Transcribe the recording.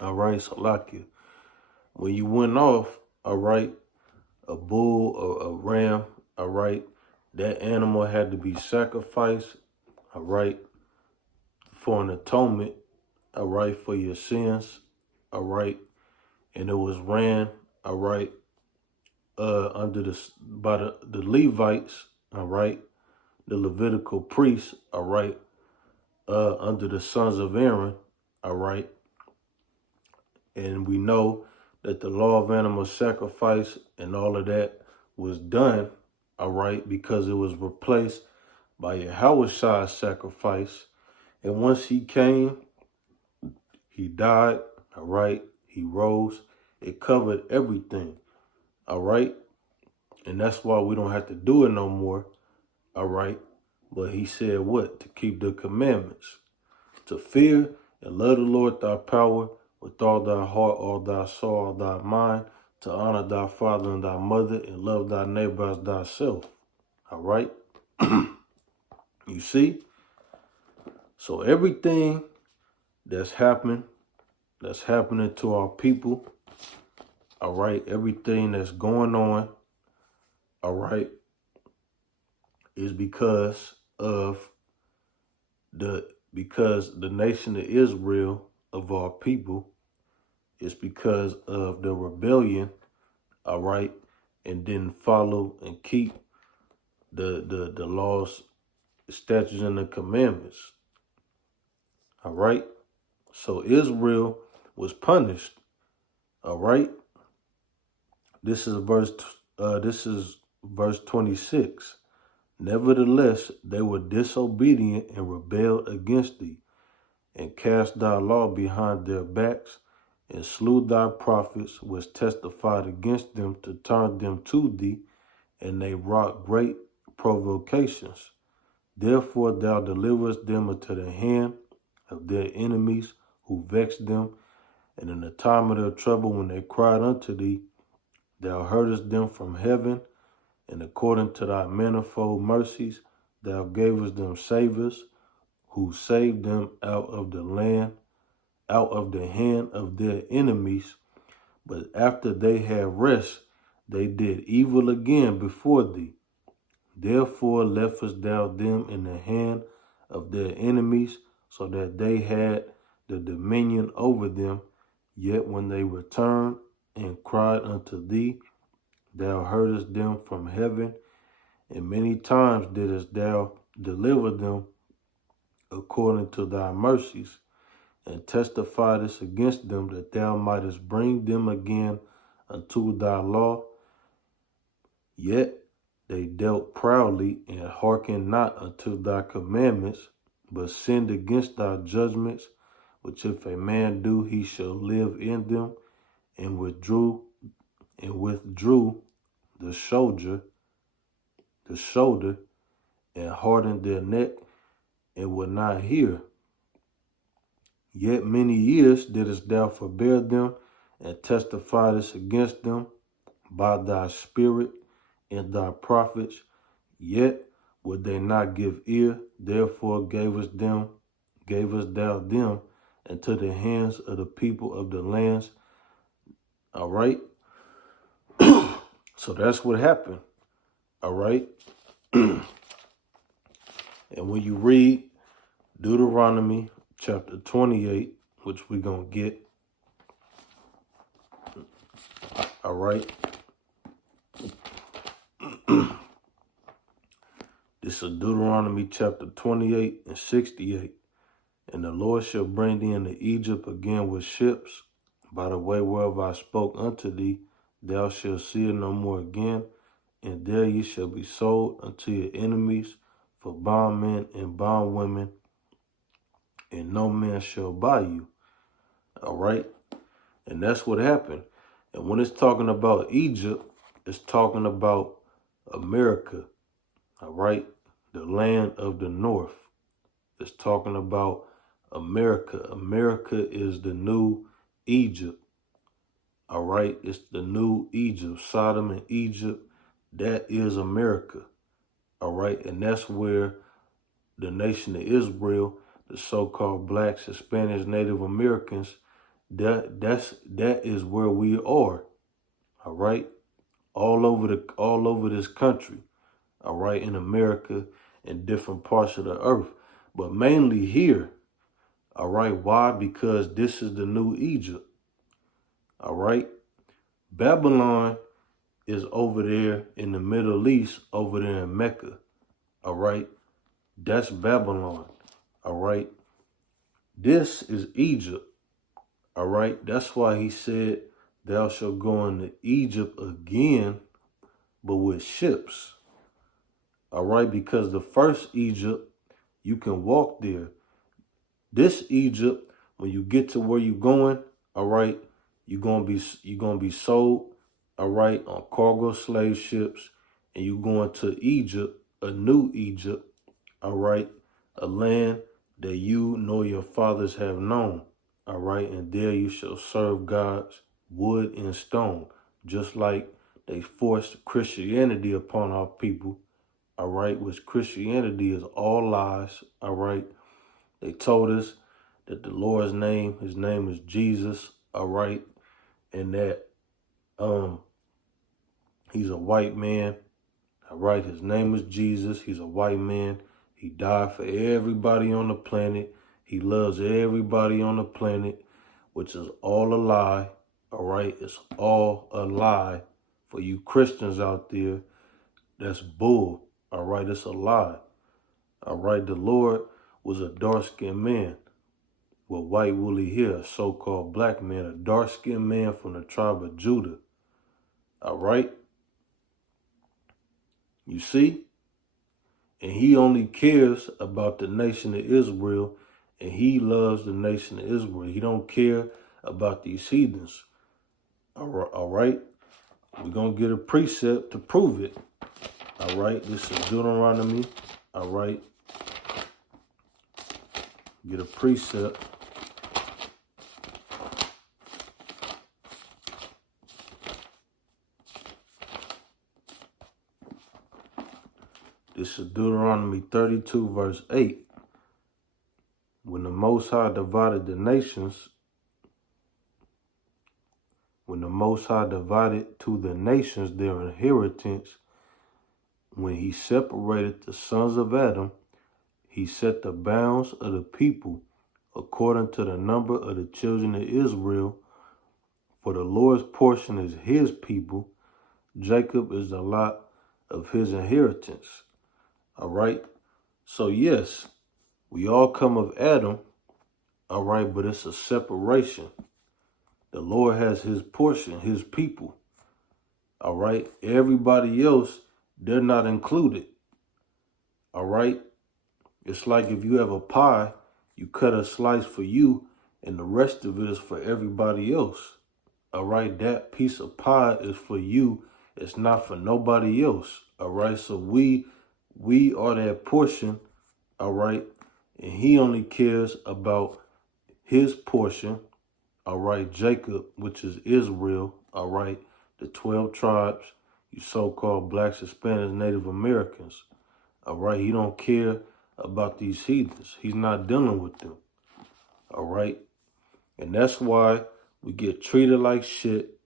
All right, Salakia. When you went off, all right, a bull or a ram, all right, that animal had to be sacrificed, all right, for an atonement, all right, for your sins, all right, and it was ran, all right, under the Levites, all right, the Levitical priests, all right, under the sons of Aaron, all right, and we know that the law of animal sacrifice and all of that was done, all right, because it was replaced by Yahweh's sacrifice. And once he came, he died, all right, he rose, it covered everything, all right, and that's why we don't have to do it no more, all right. But he said what? To keep the commandments, to fear and love the Lord thy power with all thy heart, all thy soul, all thy mind, to honor thy father and thy mother, and love thy neighbor as thyself. All right? You see? So everything that's happening to our people, all right, everything that's going on, all right, is because the nation of Israel, of our people, is because of the rebellion, all right, and didn't follow and keep the laws, statutes, and the commandments, all right. So Israel was punished, all right. This is verse 26. Nevertheless, they were disobedient and rebelled against thee, and cast thy law behind their backs, and slew thy prophets, which testified against them to turn them to thee, and they wrought great provocations. Therefore thou deliverest them into the hand of their enemies who vexed them, and in the time of their trouble when they cried unto thee, thou heardest them from heaven, and according to thy manifold mercies thou gavest them saviors, who saved them out of the land, out of the hand of their enemies. But after they had rest, they did evil again before thee. Therefore leftest thou them in the hand of their enemies, so that they had the dominion over them. Yet when they returned and cried unto thee, thou heardest them from heaven, and many times didst thou deliver them according to thy mercies, and testifiedest against them, that thou mightest bring them again unto thy law. Yet they dealt proudly, and hearkened not unto thy commandments, but sinned against thy judgments, which if a man do, he shall live in them, and withdrew the shoulder, and hardened their neck, and would not hear. Yet many years didst thou forbear them, and testifiedest against them by thy spirit and thy prophets. Yet would they not give ear, therefore gavest thou them into the hands of the people of the lands. All right. So that's what happened. All right. And when you read Deuteronomy chapter 28, which we're going to get, all right. This is Deuteronomy chapter 28 and 68. And the Lord shall bring thee into Egypt again with ships, by the way whereof I spoke unto thee. Thou shalt see it no more again, and there ye shall be sold unto your enemies for bondmen and bondwomen, and no man shall buy you. All right? And that's what happened. And when it's talking about Egypt, it's talking about America. All right? The land of the north. It's talking about America. America is the new Egypt. All right? It's the new Egypt. Sodom and Egypt, that is America. All right? And that's where the nation of Israel, the so-called blacks, Hispanics, Native Americans, That is where we are. All right, all over this country. All right, in America and different parts of the earth, but mainly here. All right, why? Because this is the new Egypt. All right, Babylon is over there in the Middle East, over there in Mecca. All right, that's Babylon. All right, this is Egypt. All right, that's why he said, thou shalt go into Egypt again, but with ships. All right, because the first Egypt, you can walk there. This Egypt, when you get to where you're going, all right, you're gonna be sold, all right, on cargo slave ships, and you're going to Egypt, a new Egypt, all right, a land that you nor your fathers have known, all right, and there you shall serve gods, wood and stone, just like they forced Christianity upon our people, all right, which Christianity is all lies, all right. They told us that the Lord's name, his name is Jesus, all right, and that he's a white man, all right, his name is Jesus, he's a white man, he died for everybody on the planet, he loves everybody on the planet, which is all a lie, all right, it's all a lie. For you Christians out there, that's bull, all right, it's a lie, all right. The Lord was a dark-skinned man with white woolly hair, a so-called black man, a dark-skinned man from the tribe of Judah. All right? You see? And he only cares about the nation of Israel, and he loves the nation of Israel. He don't care about these heathens. All right? We're going to get a precept to prove it. All right? This is Deuteronomy. All right? Get a precept. This is Deuteronomy 32, verse 8. When the Most High divided the nations, when the Most High divided to the nations their inheritance, when he separated the sons of Adam, he set the bounds of the people according to the number of the children of Israel. For the Lord's portion is his people. Jacob is the lot of his inheritance. All right. So yes, we all come of Adam. All right. But it's a separation. The Lord has his portion, his people. All right. Everybody else, they're not included. All right. It's like if you have a pie, you cut a slice for you and the rest of it is for everybody else. All right. That piece of pie is for you. It's not for nobody else. All right. So we are that portion. All right. And he only cares about his portion. All right. Jacob, which is Israel. All right. The 12 tribes, you so-called blacks, Hispanics, Native Americans. All right. He don't care about these heathens. He's not dealing with them. All right. And that's why we get treated like shit.